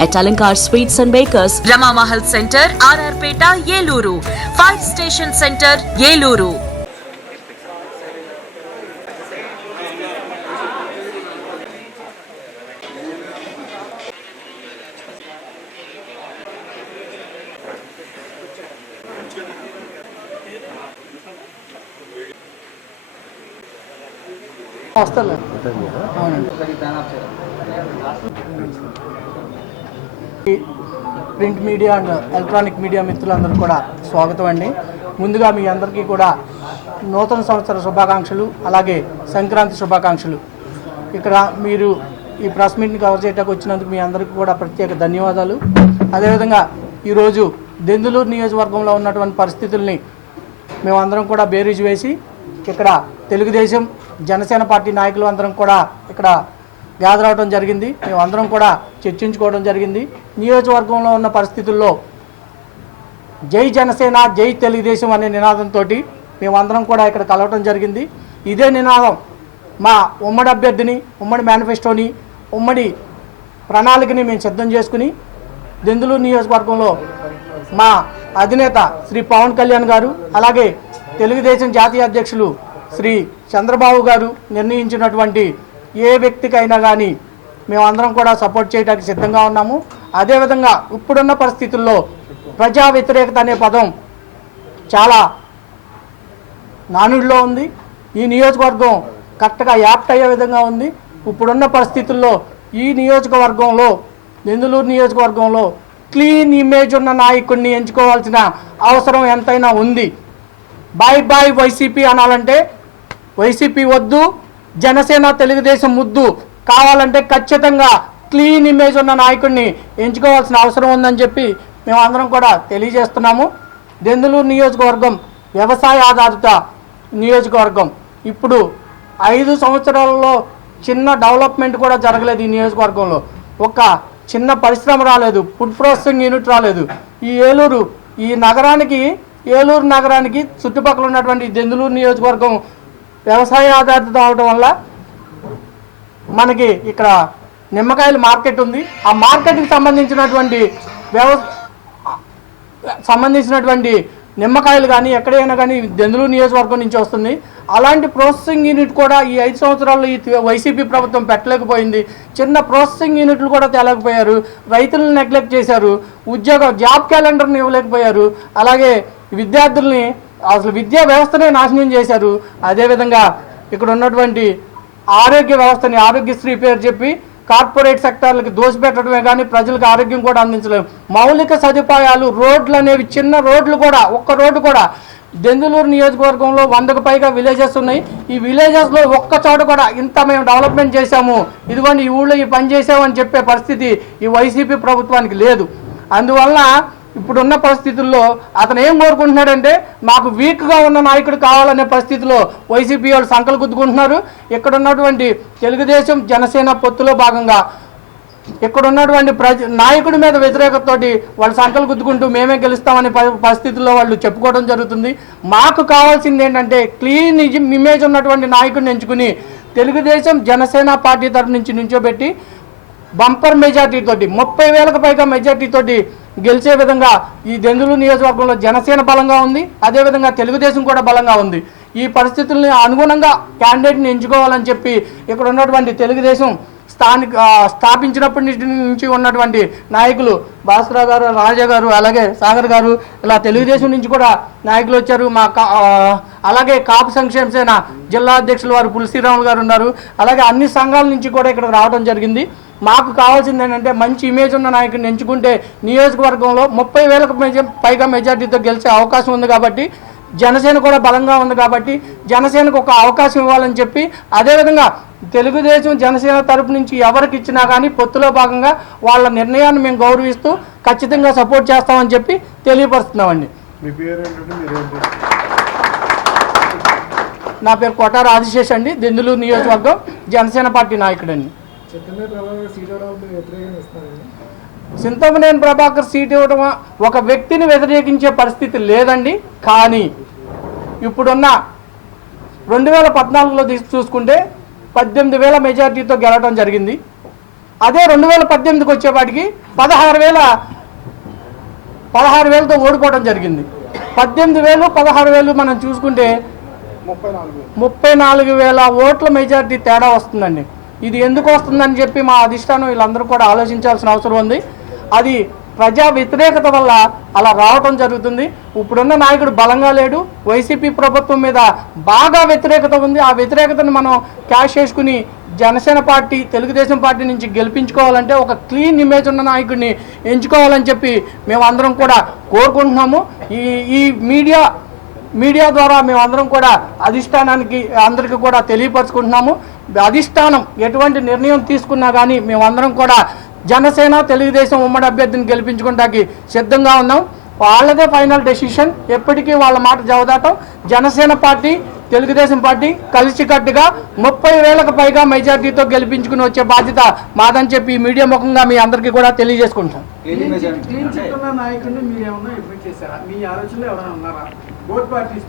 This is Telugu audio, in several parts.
At Alankar Sweets and Bakers, Rama Mahal Center, RR Peta, Yeluru, Fire Station Center, Yeluru. వస్తాను అవునండి print media and electronic media మిత్రులందరూ కూడా స్వాగతం అండి. ముందుగా మీ అందరికీ కూడా నూతన సంవత్సర శుభాకాంక్షలు అలాగే సంక్రాంతి శుభాకాంక్షలు. ఇక్కడ మీరు ఈ ప్రెస్ మీట్ని కవర్ చేయడానికి వచ్చినందుకు మీ అందరికీ కూడా ప్రత్యేక ధన్యవాదాలు. అదేవిధంగా ఈరోజు దెందులూరు నియోజకవర్గంలో ఉన్నటువంటి పరిస్థితుల్ని మేమందరం కూడా బేరీజ్ వేసి ఇక్కడ తెలుగుదేశం జనసేన పార్టీ నాయకులు అందరం కూడా ఇక్కడ గ్యాదర్ అవడం జరిగింది. మేమందరం కూడా చర్చించుకోవడం జరిగింది. నియోజకవర్గంలో ఉన్న పరిస్థితుల్లో జై జనసేన జై తెలుగుదేశం అనే నినాదంతో మేమందరం కూడా ఇక్కడ కలవటం జరిగింది. ఇదే నినాదం మా ఉమ్మడి అభ్యర్థిని ఉమ్మడి మేనిఫెస్టోని ఉమ్మడి ప్రణాళికని మేము సిద్ధం చేసుకుని దెందులూరు నియోజకవర్గంలో మా అధినేత శ్రీ పవన్ కళ్యాణ్ గారు అలాగే తెలుగుదేశం జాతీయ అధ్యక్షులు శ్రీ చంద్రబాబు గారు నిర్ణయించినటువంటి ఏ వ్యక్తికైనా కానీ మేమందరం కూడా సపోర్ట్ చేయడానికి సిద్ధంగా ఉన్నాము. అదేవిధంగా ఇప్పుడున్న పరిస్థితుల్లో ప్రజా వ్యతిరేకత అనే పదం చాలా నానుడిలో ఉంది. ఈ నియోజకవర్గం కరెక్ట్గా యాప్ట్ అయ్యే విధంగా ఉంది. ఇప్పుడున్న పరిస్థితుల్లో ఈ నియోజకవర్గంలో నెందులూరు నియోజకవర్గంలో క్లీన్ ఇమేజ్ ఉన్న నాయకుడిని ఎంచుకోవాల్సిన అవసరం ఎంతైనా ఉంది. బాయ్ బాయ్ వైసీపీ అనాలంటే వైసీపీ వద్దు. జనసేన తెలుగుదేశం ముద్దు కావాలంటే ఖచ్చితంగా క్లీన్ ఇమేజ్ ఉన్న నాయకుడిని ఎంచుకోవాల్సిన అవసరం ఉందని చెప్పి మేము అందరం కూడా తెలియజేస్తున్నాము. దెందులూరు నియోజకవర్గం వ్యవసాయ ఆధారిత నియోజకవర్గం. ఇప్పుడు ఐదు సంవత్సరాలలో చిన్న డెవలప్మెంట్ కూడా జరగలేదు ఈ నియోజకవర్గంలో. ఒక చిన్న పరిశ్రమ రాలేదు ఫుడ్ ప్రాసెసింగ్ యూనిట్ రాలేదు. ఈ ఏలూరు ఈ నగరానికి ఏలూరు నగరానికి చుట్టుపక్కల ఉన్నటువంటి దెందులూరు నియోజకవర్గం వ్యవసాయ ఆధారిత అవడం వల్ల మనకి ఇక్కడ నిమ్మకాయల మార్కెట్ ఉంది. ఆ మార్కెట్కి సంబంధించినటువంటి వ్యవ సంబంధించినటువంటి నిమ్మకాయలు కానీ ఎక్కడైనా కానీ దెందులు నియోజకవర్గం నుంచి వస్తుంది అలాంటి ప్రాసెసింగ్ యూనిట్ కూడా ఈ ఐదు సంవత్సరాల్లో ఈ వైసీపీ ప్రభుత్వం పెట్టలేకపోయింది. చిన్న ప్రాసెసింగ్ యూనిట్లు కూడా తేలేకపోయారు. రైతులను నెగ్లెక్ట్ చేశారు. ఉద్యోగ జాబ్ క్యాలెండర్ని ఇవ్వలేకపోయారు. అలాగే విద్యార్థుల్ని అసలు విద్యా వ్యవస్థనే నాశనం చేశారు. అదేవిధంగా ఇక్కడ ఉన్నటువంటి ఆరోగ్య వ్యవస్థని ఆరోగ్యశ్రీ పేరు చెప్పి కార్పొరేట్ సెక్టార్లకు దోసిపెట్టడమే కానీ ప్రజలకు ఆరోగ్యం కూడా అందించలేము మౌలిక సదుపాయాలు రోడ్లు అనేవి చిన్న రోడ్లు కూడా ఒక్క రోడ్డు కూడా దెందులూరు నియోజకవర్గంలో వందకు పైగా విలేజెస్ ఉన్నాయి. ఈ విలేజెస్లో ఒక్క చోట కూడా ఇంత మేము డెవలప్మెంట్ చేశాము. ఇదిగోండి ఈ ఊళ్ళో ఈ పని చేసామని చెప్పే పరిస్థితి ఈ వైసీపీ ప్రభుత్వానికి లేదు. అందువలన ఇప్పుడున్న పరిస్థితుల్లో అతను ఏం కోరుకుంటున్నాడంటే మాకు వీక్గా ఉన్న నాయకుడు కావాలనే పరిస్థితిలో వైసీపీ వాళ్ళు సంకలు గుద్దుకుంటున్నారు ఇక్కడ ఉన్నటువంటి తెలుగుదేశం జనసేన పొత్తులో భాగంగా ఇక్కడ ఉన్నటువంటి ప్రజ నాయకుడి మీద వ్యతిరేకతతోటి వాళ్ళు సంకలు గుద్దుకుంటూ మేమే గెలుస్తామనే ప- పరిస్థితుల్లో వాళ్ళు చెప్పుకోవడం జరుగుతుంది. మాకు కావాల్సింది ఏంటంటే క్లీన్ ఇమేజ్ ఉన్నటువంటి నాయకుడిని ఎంచుకుని తెలుగుదేశం జనసేన పార్టీ తరఫు నుంచి నుంచోబెట్టి బంపర్ మెజార్టీ తోటి ముప్పై వేలకు పైగా మెజార్టీ తోటి గెలిచే విధంగా ఈ దెందులు నియోజకవర్గంలో జనసేన బలంగా ఉంది. అదేవిధంగా తెలుగుదేశం కూడా బలంగా ఉంది. ఈ పరిస్థితుల్ని అనుగుణంగా క్యాండిడేట్ని ఎంచుకోవాలని చెప్పి ఇక్కడ ఉన్నటువంటి తెలుగుదేశం స్థానిక స్థాపించినప్పటి నుంచి ఉన్నటువంటి నాయకులు భాస్కర్ గారు రాజా గారు అలాగే సాగర్ గారు ఇలా తెలుగుదేశం నుంచి కూడా నాయకులు వచ్చారు. మా కా- అలాగే కాపు సంక్షేమ సేన జిల్లా అధ్యక్షులు వారు పులిశ్రీరాములు గారు ఉన్నారు. అలాగే అన్ని సంఘాల నుంచి కూడా ఇక్కడ రావడం జరిగింది. మాకు కావాల్సింది ఏంటంటే మంచి ఇమేజ్ ఉన్న నాయకుడిని ఎంచుకుంటే నియోజకవర్గంలో ముప్పై వేలకు పైగా మెజార్టీతో గెలిచే అవకాశం ఉంది కాబట్టి జనసేన కూడా బలంగా ఉంది కాబట్టి జనసేనకు ఒక అవకాశం ఇవ్వాలని చెప్పి అదేవిధంగా తెలుగుదేశం జనసేన తరపు నుంచి ఎవరికి ఇచ్చినా కానీ పొత్తులో భాగంగా వాళ్ళ నిర్ణయాన్ని మేము గౌరవిస్తూ ఖచ్చితంగా సపోర్ట్ చేస్తామని చెప్పి తెలియపరుస్తున్నామండి. నా పేరు కోటార ఆదిశేష్ అండి. దెందులూరు నియోజకవర్గం జనసేన పార్టీ నాయకుడండి. చింతమనేని ప్రభాకర్ సీట్ ఇవ్వడం ఒక వ్యక్తిని వ్యతిరేకించే పరిస్థితి లేదండి కానీ ఇప్పుడున్న రెండు వేల పద్నాలుగులో తీసి చూసుకుంటే పద్దెనిమిది వేల మెజార్టీతో గెలవడం జరిగింది. అదే రెండు వేల పద్దెనిమిదికి వచ్చేపాటికి పదహారు వేల పదహారు వేలతో ఓడిపోవడం జరిగింది. పద్దెనిమిది వేలు పదహారు వేలు మనం చూసుకుంటే ముప్పై నాలుగు ముప్పై నాలుగు వేల ఓట్ల మెజారిటీ తేడా వస్తుందండి. ఇది ఎందుకు వస్తుందని చెప్పి మా అధిష్టానం వీళ్ళందరూ కూడా ఆలోచించాల్సిన అవసరం ఉంది. అది ప్రజా వ్యతిరేకత వల్ల అలా రావటం జరుగుతుంది. ఇప్పుడున్న నాయకుడు బలంగా లేడు. వైసీపీ ప్రభుత్వం మీద బాగా వ్యతిరేకత ఉంది. ఆ వ్యతిరేకతను మనం క్యాష్ చేసుకుని జనసేన పార్టీ తెలుగుదేశం పార్టీ నుంచి గెలిపించుకోవాలంటే ఒక క్లీన్ ఇమేజ్ ఉన్న నాయకుడిని ఎంచుకోవాలని చెప్పి మేము అందరం కూడా కోరుకుంటున్నాము. ఈ ఈ మీడియా మీడియా ద్వారా మేమందరం కూడా అధిష్టానానికి అందరికీ కూడా తెలియపరచుకుంటున్నాము. అధిష్టానం ఎటువంటి నిర్ణయం తీసుకున్నా కానీ మేమందరం కూడా జనసేన తెలుగుదేశం ఉమ్మడి అభ్యర్థిని గెలిపించుకోవడానికి సిద్ధంగా ఉన్నాం. వాళ్ళదే ఫైనల్ డెసిషన్. ఎప్పటికీ వాళ్ళ మాట జవదాటం. జనసేన పార్టీ తెలుగుదేశం పార్టీ కలిసికట్టుగా ముప్పై వేలకు పైగా మెజార్టీతో గెలిపించుకుని వచ్చే బాధ్యత మాదని చెప్పి ఈ మీడియా ముఖంగా మీ అందరికీ కూడా తెలియజేసుకుంటాం మీ ఆలోచనలో ఎవరైనా ఉన్నారా? పార్టీస్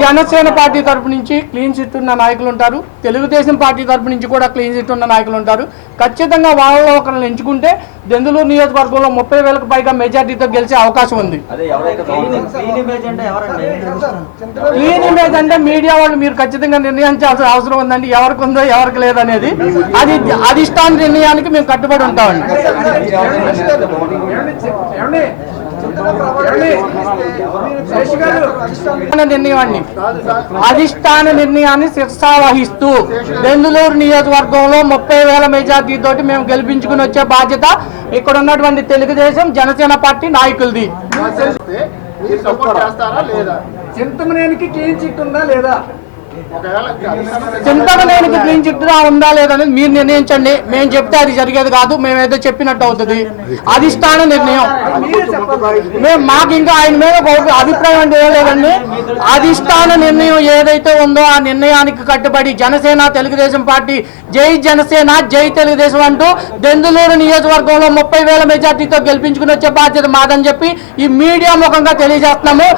జనసేన పార్టీ తరపు నుంచి క్లీన్ చిట్ ఉన్న నాయకులు ఉంటారు. తెలుగుదేశం పార్టీ తరపు నుంచి కూడా క్లీన్ చిట్ ఉన్న నాయకులు ఉంటారు. ఖచ్చితంగా వాళ్ళలో ఒకరిని ఎంచుకుంటే దెందులూరు నియోజకవర్గంలో ముప్పై వేలకు పైగా మెజార్టీతో గెలిచే అవకాశం ఉంది. అదే ఎవరైతే క్లీన్ క్లీన్ ఇమేజ్ అంటే ఎవరండి? క్లీన్ ఇమేజ్ అంటే మీడియా వాళ్ళు మీరు ఖచ్చితంగా నిర్ణయించాల్సిన అవసరం ఉందండి. ఎవరికి ఉందో ఎవరికి లేదనేది. అది అధిష్టాన నిర్ణయానికి మేము కట్టుబడి ఉంటామండి. గారు అధిష్టాన నిర్ణయాన్ని శిరసా వహిస్తూ బెందులూరు నియోజకవర్గంలో ముప్పై వేల మెజార్టీ తోటి మేము గెలిపించుకుని వచ్చే బాధ్యత ఇక్కడ ఉన్నటువంటి తెలుగుదేశం జనసేన పార్టీ నాయకులది. మీరు సపోర్ట్ చేస్తారా లేదా? చింతమనేనికి క్లీన్ చిట్ ఉందా లేదా? ఒకవేళ చింతమనేనికి క్లీన్ చిట్ ఉందా లేదనేది మీరు నిర్ణయించండి. మేము చెప్తే అది జరిగేది కాదు మేము ఏదో చెప్పినట్టు అవుతుంది. అధిష్టాన నిర్ణయం. మేము మాకు ఇంకా ఆయన మీద అభిప్రాయం అంటే లేదండి. అధిష్టాన నిర్ణయం ఏదైతే ఉందో ఆ నిర్ణయానికి కట్టుబడి జనసేన తెలుగుదేశం పార్టీ జై జనసేన జై తెలుగుదేశం అంటూ దెందులూరు నియోజకవర్గంలో ముప్పై వేల మెజార్టీతో గెలిపించుకుని వచ్చే బాధ్యత మాదని చెప్పి ఈ మీడియా ముఖంగా తెలియజేస్తున్నాము.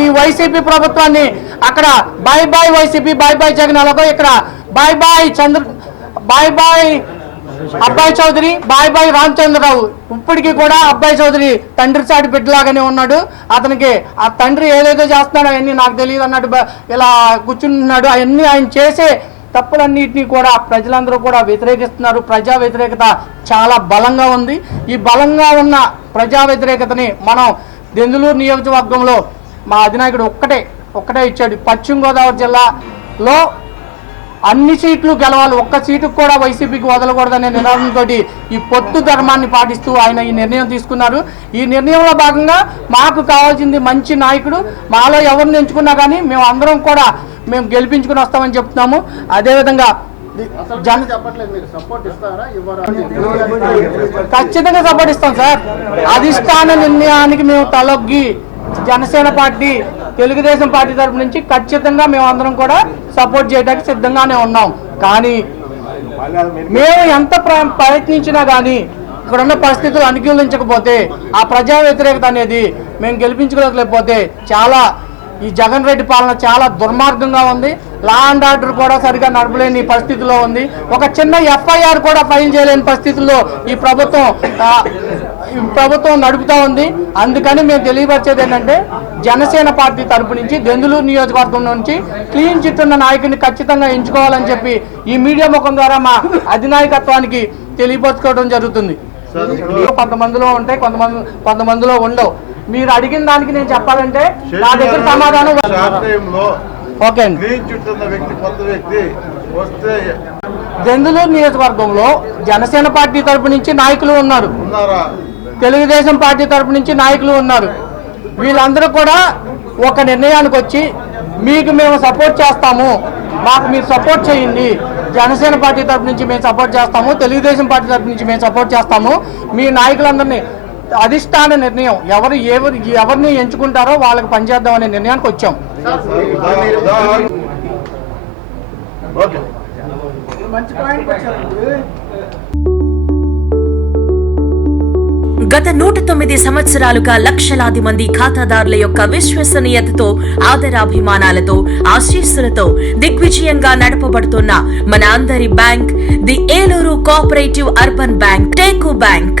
ఈ వైసీపీ ప్రభుత్వాన్ని అక్కడ bye bye YCP bye bye Jagan అలాగో ఇక్కడ bye bye Chandra bye bye అబ్బాయి చౌదరి బాయ్ బాయ్ రామచంద్రరావు. ఇప్పటికీ కూడా అబ్బాయి చౌదరి తండ్రి చాటి బిడ్డలాగానే ఉన్నాడు. అతనికి ఆ తండ్రి ఏదైతే చేస్తున్నాడో అవన్నీ నాకు తెలియదు అన్నట్టు ఇలా కూర్చుంటున్నాడు. అవన్నీ ఆయన చేసే తప్పులన్నింటినీ కూడా ప్రజలందరూ కూడా వ్యతిరేకిస్తున్నారు. ప్రజా వ్యతిరేకత చాలా బలంగా ఉంది. ఈ బలంగా ఉన్న ప్రజా వ్యతిరేకతని మనం దెందులూరు నియోజకవర్గంలో మా అధినాయకుడు ఒక్కటే ఒక్కటే ఇచ్చాడు. పశ్చిమ గోదావరి జిల్లా లో అన్ని సీట్లు గెలవాలి. ఒక్క సీటుకు కూడా వైసీపీకి వదలకూడదనే నినాదంతో ఈ పొత్తు ధర్మాన్ని పాటిస్తూ ఆయన ఈ నిర్ణయం తీసుకున్నారు. ఈ నిర్ణయంలో భాగంగా మాకు కావాల్సింది మంచి నాయకుడు. మాలో ఎవరిని ఎంచుకున్నా కానీ మేము అందరం కూడా మేము గెలిపించుకుని వస్తామని చెప్తున్నాము. అదేవిధంగా జన ఖచ్చితంగా సపోర్ట్ ఇస్తాం సార్. అధిష్టాన నిర్ణయానికి మేము తలొగ్గి జనసేన పార్టీ తెలుగుదేశం పార్టీ తరపు నుంచి ఖచ్చితంగా మేము అందరం కూడా సపోర్ట్ చేయడానికి సిద్ధంగానే ఉన్నాం. కానీ మేము ఎంత ప్ర- ప్రయత్నించినా కానీ ఇక్కడ ఉన్న పరిస్థితులు అనుకూలించకపోతే ఆ ప్రజా వ్యతిరేకత అనేది మేము గెలిపించుకోలేకపోతే చాలా ఈ జగన్ రెడ్డి పాలన చాలా దుర్మార్గంగా ఉంది. లా అండ్ ఆర్డర్ కూడా సరిగా నడపలేని పరిస్థితిలో ఉంది. ఒక చిన్న ఎఫ్ఐఆర్ కూడా ఫైల్ చేయలేని పరిస్థితుల్లో ఈ ప్రభుత్వం ప్రభుత్వం నడుపుతా ఉంది. అందుకని మేము తెలియపరిచేది ఏంటంటే జనసేన పార్టీ తరపు నుంచి దెందులూరు నియోజకవర్గం నుంచి క్లీన్ చిట్ ఉన్న నాయకుడిని ఖచ్చితంగా ఎంచుకోవాలని చెప్పి ఈ మీడియా ముఖం ద్వారా మా అధినాయకత్వానికి తెలియపరచుకోవడం జరుగుతుంది. కొంతమందిలో ఉంటాయి కొంతమంది కొంతమందిలో ఉండవు. మీరు అడిగిన దానికి నేను చెప్పాలంటే నా దగ్గర సమాధానం ఓకే అండి. దెందులూరు నియోజకవర్గంలో జనసేన పార్టీ తరపు నుంచి నాయకులు ఉన్నారా? తెలుగుదేశం పార్టీ తరపు నుంచి నాయకులు ఉన్నారు. వీళ్ళందరూ కూడా ఒక నిర్ణయానికి వచ్చి మీకు మేము సపోర్ట్ చేస్తాము. మాకు మీరు సపోర్ట్ చేయండి. జనసేన పార్టీ తరపు నుంచి మేము సపోర్ట్ చేస్తాము. తెలుగుదేశం పార్టీ తరపు నుంచి మేము సపోర్ట్ చేస్తాము. మీ నాయకులందరినీ అధిష్టాన నిర్ణయం ఎవరు ఎవరు ఎవరిని ఎంచుకుంటారో వాళ్ళకి పనిచేద్దాం అనే నిర్ణయానికి వచ్చాం. మంచి పాయింట్ గత నూట తొమ్మిది సంవత్సరాలుగా లక్షలాది మంది ఖాతాదారుల యొక్క విశ్వసనీయతతో ఆదరాభిమానాలతో ఆశీస్సులతో దిగ్విజయంగా నడపబడుతున్న మన అందరి bank the Eluru cooperative urban bank teak bank.